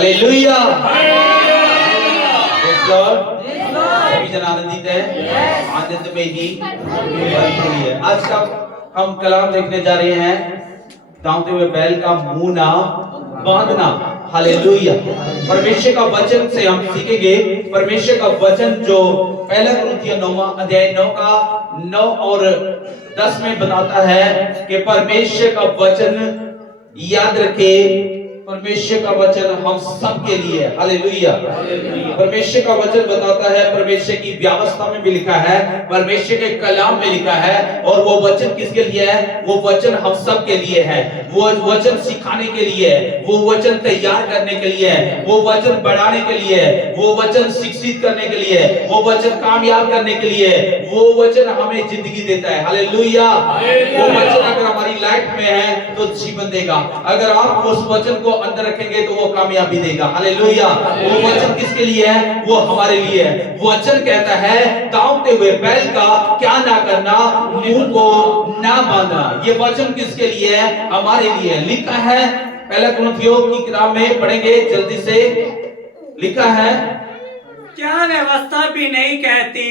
Hallelujah. सभी जन आनंदित है, आनंद में ही भरपूर है। आज का हम कलाम देखने जा रहे हैं, दाऊदे हुए बैल का मुंह ना बांधना। हालेलुया। परमेश्वर का वचन से हम सीखेंगे, परमेश्वर का वचन जो पहला कुरिन्थियों 9 अध्याय 9 का 9 और 10 में बताता है कि परमेश्वर का वचन याद रखे, परमेश्वर का वचन हम सब के लिए है। हालेलुया। परमेश्वर का वचन बताता है, परमेश्वर की व्यवस्था में भी लिखा है, परमेश्वर के कलाम में लिखा है, और वो वचन किसके लिए है? वो वचन हम सब के लिए है। वो वचन सिखाने के लिए है, वो वचन तैयार करने के लिए है, वो वचन बढ़ाने के लिए है, वो वचन शिक्षित करने के लिए है, वो वचन कामयाब करने के लिए है, वो वचन हमें जिंदगी देता है। हालेलुया। वो वचन अगर हमारी लाइफ में है तो जीवन देगा, अगर आप उस वचन को अंदर रखेंगे तो वो कामयाबी देगा। हालेलुया। वो वचन किसके लिए है? वो हमारे लिए है। वचन कहता है दाऊदे हुए बैल का क्या ना करना, मुंह को ना बांधना। ये वचन किसके लिए है? हमारे लिए। लिखा है पहला कुरिन्थियों की किताब में, पढ़ेंगे जल्दी से। लिखा है, क्या व्यवस्था भी नहीं कहती,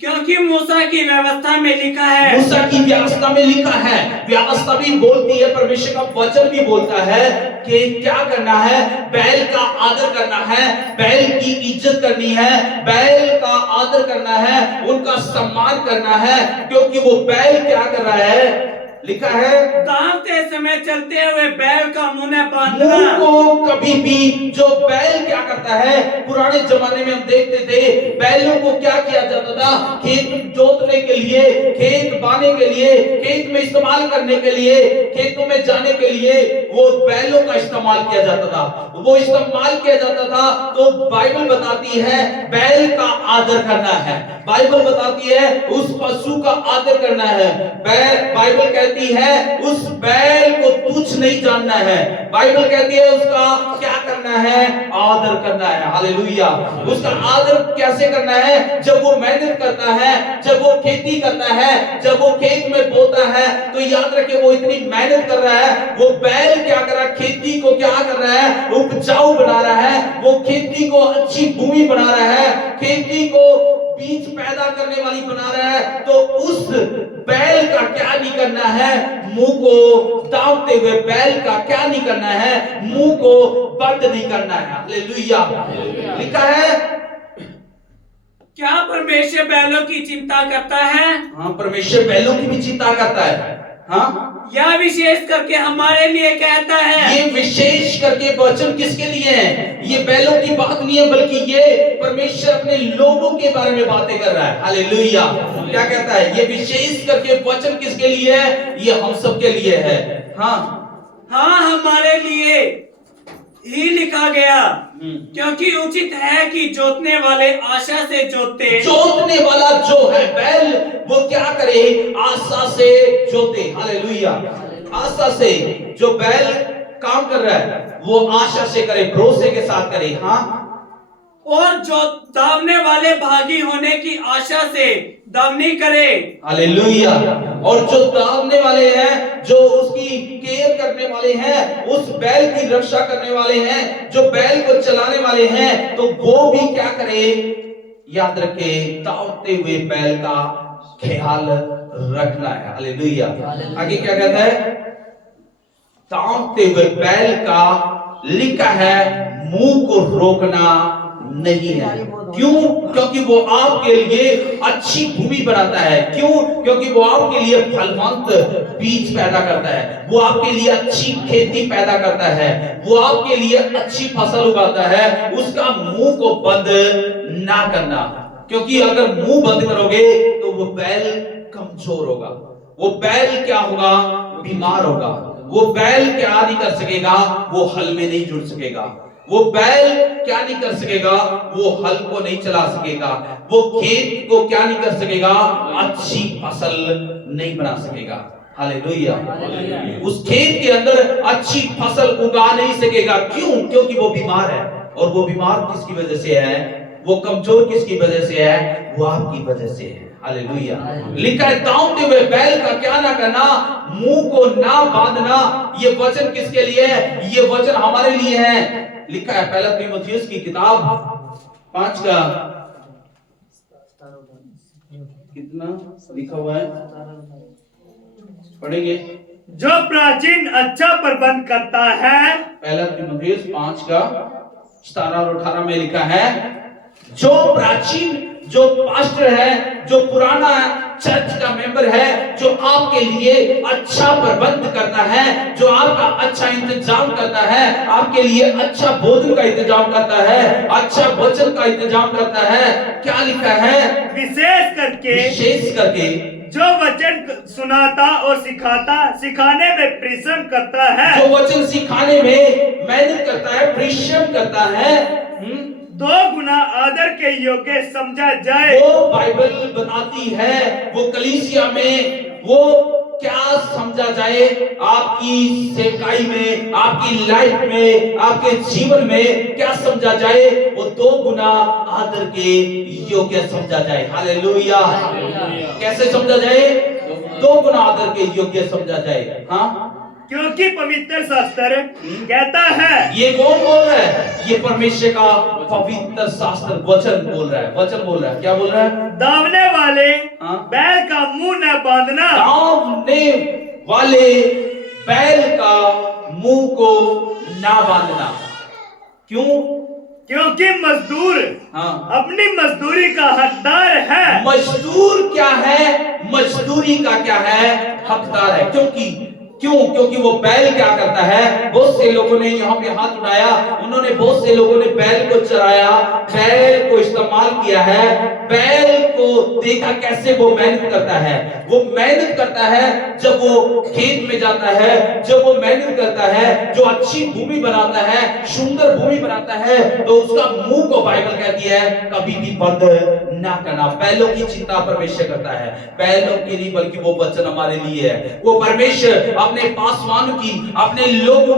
क्योंकि मूसा की व्यवस्था में लिखा है। मूसा की व्यवस्था में लिखा है, व्यवस्था भी बोलती है, परमेश्वर का वचन भी बोलता है कि क्या करना है? बैल का आदर करना है, बैल की इज्जत करनी है, बैल का आदर करना है, उनका सम्मान करना है, क्योंकि वो बैल क्या कर रहा है? लिखा है, दांवते समय चलते हुए बैल का मुंह न बांधना। मुंह को कभी भी, जो बैल क्या करता है, पुराने जमाने में हम देखते थे बैलों को क्या किया जाता था? खेत जोतने के लिए, खेत बाने के लिए, खेत में इस्तेमाल करने के लिए, खेतों में जाने के लिए वो बैलों का इस्तेमाल किया जाता था, वो इस्तेमाल किया जाता था। तो बाइबल बताती है बैल का आदर करना है, बाइबल बताती है उस पशु का आदर करना है। बाइबल कहती है उस बैल को तुच्छ नहीं जानना है, बाइबल कहती है उसका क्या करना है? आदर करना है। हालेलुया। उसका आदर कैसे करना है? जब वो मेहनत करता है, जब वो खेती करता है, जब वो खेत में बोता है, तो याद रखिए वो इतनी मेहनत कर रहा है। वो बैल क्या कर रहा है? खेती को क्या कर रहा है? उपजाऊ बना रहा है, वो खेती को अच्छी भूमि बना रहा है, खेती को बीज पैदा करने वाली बना रहा है। तो उस बैल का क्या नहीं करना है? मुंह को दांवते हुए बैल का क्या नहीं करना है? मुंह को बंद नहीं करना है। हालेलुया। लिखा है, क्या परमेश्वर बैलों की चिंता करता है? हाँ, परमेश्वर बैलों की भी चिंता करता है। हाँ, यह विशेष करके हमारे लिए कहता है। ये विशेष करके वचन किसके लिए है? ये बैलों की बात नहीं है, बल्कि ये परमेश्वर अपने लोगों के बारे में बातें कर रहा है। हालेलुया। क्या कहता है? ये विशेष करके वचन किसके लिए है? ये हम सब के लिए है। हाँ हाँ, हमारे लिए ही लिखा गया, क्योंकि उचित है कि जोतने वाले आशा से जोते। जोतने वाला जो है बैल, वो क्या करे? आशा से जोते। हालेलुया। आशा से जो बैल काम कर रहा है वो आशा से करे, भरोसे के साथ करे। हाँ, और जो दावने वाले भागी होने की आशा से दावनी करे। हालेलुया। और जो दावने वाले हैं, जो उसकी केयर करने वाले हैं, उस बैल की रक्षा करने वाले हैं, जो बैल को चलाने वाले हैं, तो वो भी क्या करे? याद रखे, दावते हुए बैल का ख्याल रखना है। हालेलुया। आगे क्या कहता है? दावते हुए बैल का लिखा है मुंह को रोकना नहीं है। क्यों? क्योंकि वो आपके लिए अच्छी भूमि बनाता है। क्यों? क्योंकि वो आपके लिए फलवंत बीज पैदा करता है, वो आपके लिए अच्छी खेती पैदा करता है, वो आपके लिए अच्छी फसल उगाता है। उसका मुंह को बंद ना करना, क्योंकि अगर मुंह बंद करोगे तो वो बैल कमजोर होगा, वो बैल क्या होगा? बीमार होगा। वो बैल क्या नहीं कर सकेगा? वो हल में नहीं जुड़ सकेगा। वो बैल क्या नहीं कर सकेगा? वो हल को नहीं चला सकेगा। वो खेत को क्या नहीं कर सकेगा? अच्छी फसल नहीं बना सकेगा। हालेलुया। उस खेत के अंदर अच्छी फसल उगा नहीं सकेगा। क्यों? क्योंकि वो बीमार है। और वो बीमार किसकी वजह से है? वो कमजोर किसकी वजह से है? वो आपकी वजह से है। हालेलुया। लिखा है दाऊदते हुए बैल का क्या ना करना, मुंह को ना बांधना। ये वचन किसके लिए है? ये वचन हमारे लिए है। लिखा है पहला तीमुथियुस की किताब 5 का कितना लिखा हुआ है, पढ़ेंगे। जो प्राचीन अच्छा प्रबंध करता है, पहला तीमुथियुस 5 का 17 और 18 में लिखा है, जो प्राचीन, जो पास्टर है, जो पुराना चर्च का मेंबर है, जो आपके लिए अच्छा प्रबंध करता है, जो आपका अच्छा इंतजाम करता है, आपके लिए अच्छा भोजन का इंतजाम करता है, अच्छा वचन का इंतजाम करता है। क्या लिखा है? विशेष करके जो वचन सुनाता और सिखाने में परिश्रम करता है, जो वचन सिखाने में मेहनत करता है, परिश्रम करता है, 2 गुना आदर के योग्य समझा जाए। वो बाइबल बताती है, वो कलीसिया में वो क्या समझा जाए, आपकी सेवकाई में, आपकी लाइफ में, आपके जीवन में क्या समझा जाए, वो 2 गुना आदर के योग्य समझा जाए। हालेलुया। कैसे समझा जाए? 2 गुना आदर के योग्य समझा जाए। हाँ, क्योंकि पवित्र शास्त्र कहता है। ये कौन बोल रहा है? ये परमेश्वर का पवित्र शास्त्र वचन बोल रहा है। वचन बोल रहा है। क्या बोल रहा है? दावने वाले बैल का मुंह न बांधना। दावने वाले बैल का मुंह को ना बांधना। क्यों? क्योंकि मजदूर अपनी मजदूरी का हकदार है। मजदूर क्या है? मजदूरी का क्या है? हकदार है। क्योंकि वो बैल क्या करता है? बहुत से लोगों ने यहाँ पे हाथ उठाया, उन्होंने बहुत से लोगों ने बैल को चराया, बैल को इस्तेमाल किया है, बैल को देखा कैसे वो मेहनत करता है। वो मेहनत करता है जब वो खेत में जाता है, जब वो मेहनत करता है, जो अच्छी भूमि बनाता है, सुंदर भूमि बनाता है, तो उसका मुंह को बाइबल कहती है कभी भी बंद ना करना। बैलों की चिंता परमेश्वर करता है, बैलों की नहीं बल्कि वो वचन हमारे लिए है। वो परमेश्वर अपने पासवान की, अपने लोगों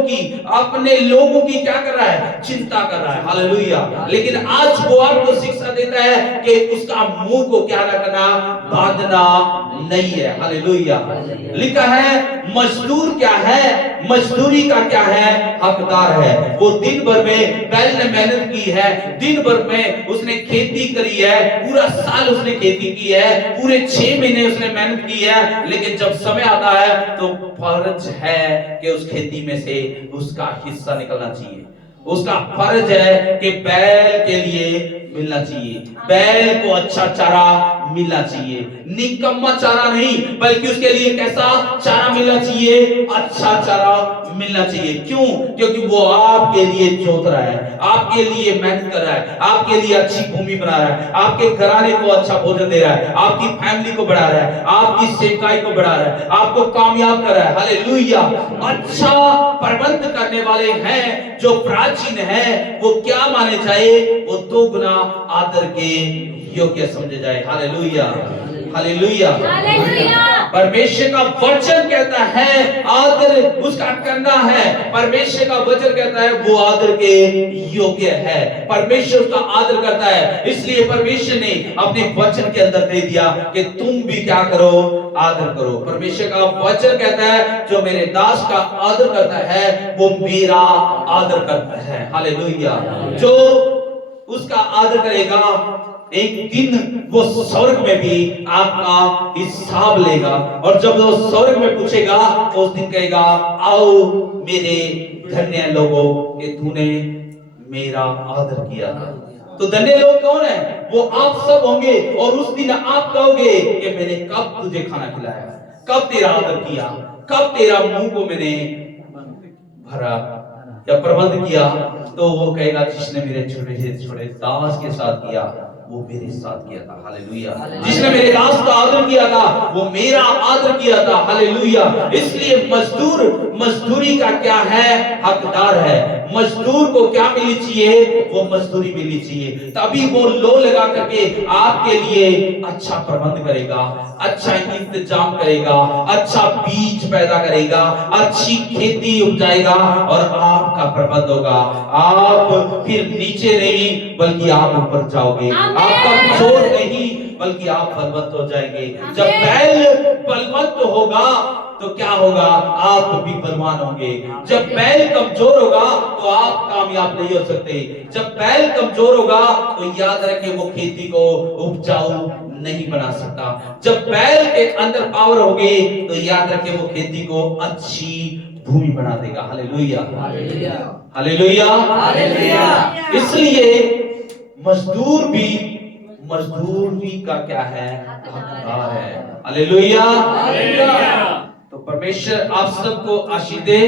की क्या कर रहा है? चिंता कर रहा है। हालेलुया। लेकिन आज वो आपको शिक्षा देता है कि उसका मुंह को क्या ना करना, बांधना नहीं है। हालेलुया। लिखा है मजदूर क्या है? मजदूरी का क्या है? हकदार है। वो दिन भर में बैल ने मेहनत की है, दिन भर में उसने खेती करी है, पूरा साल उसने खेती की है, पूरे 6 महीने उसने मेहनत की है, लेकिन जब समय आता है तो फर्ज है कि उस खेती में से उसका हिस्सा निकलना चाहिए। उसका फर्ज है कि बैल के लिए मिलना चाहिए, बैल को अच्छा चारा मिलना चाहिए, निकम्मा चारा नहीं बल्कि उसके लिए कैसा चारा मिलना चाहिए? अच्छा चारा मिलना चाहिए। क्यों? क्योंकि वो आपके लिए जोत रहा है, आपके लिए मेहनत कर रहा है, आपके लिए अच्छी भूमि बना रहा है, आपके घराने को अच्छा भोजन दे रहा है, आपकी फैमिली को बढ़ा रहा है, आपकी सेवकाई को बढ़ा रहा है, आपको कामयाब कर रहा है। हालेलुया। अच्छा प्रबंध करने वाले हैं जो प्राचीन हैं, वो क्या माने जाए? वो 2 गुना आदर के योग्य समझे जाए। हालेलुया। हालेलुया। परमेश्वर का वचन कहता है आदर उसका करना है। परमेश्वर का वचन कहता है वो आदर के योग्य है। परमेश्वर उसका आदर करता है, इसलिए परमेश्वर ने अपने वचन के अंदर दे दिया कि तुम भी क्या करो? आदर करो। परमेश्वर का वचन कहता है जो मेरे दास का आदर करता है वो मेरा आदर करता है। हालेलुया। जो उसका आदर करेगा एक दिन वो स्वर्ग में भी आपका हिसाब लेगा, और जब वो स्वर्ग में पूछेगा तो उस दिन कहेगा आओ मेरे धन्य लोगों कि तूने मेरा आदर किया था। तो धन्य लोग कौन है? वो आप सब होंगे, और उस दिन आप कहोगे कि मैंने कब तुझे खाना खिलाया, कब तेरा आदर किया, कब तेरा मुंह को मैंने भरा या प्रबंध किया। तो वो कहेगा जिसने मेरे छोटे से छोटे दास के साथ किया वो मेरे साथ किया था। हालेलुया। जिसने मेरे दास का आदर किया था वो मेरा आदर किया था। हालेलुया। इसलिए मजदूरी का क्या है? हकदार है। मजदूर को क्या मिलनी चाहिए? वो मजदूरी मिलनी चाहिए, तभी वो लो लगा करके आपके लिए अच्छा प्रबंध करेगा, अच्छा इंतजाम करेगा, अच्छा बीज पैदा करेगा, अच्छी खेती उपजाएगा और आपका प्रबंध होगा। आप फिर नीचे नहीं बल्कि आप ऊपर जाओगे। आप कमजोर नहीं बल्कि आप बलवंत हो जाएंगे। जब बैल बलवंत होगा तो क्या होगा, आप भी बलवान होंगे। जब बैल कमजोर होगा तो आप कामयाब नहीं हो सकते। जब बैल कमजोर होगा तो याद रखें वो खेती को उपजाऊ नहीं बना सकता। जब बैल के अंदर पावर होगी तो याद रखें वो खेती को अच्छी भूमि बना देगा। Hallelujah, hallelujah, hallelujah. इसलिए मजदूरी का क्या है, हकदार है। हालेलुया। तो परमेश्वर आप सबको आशीष दे।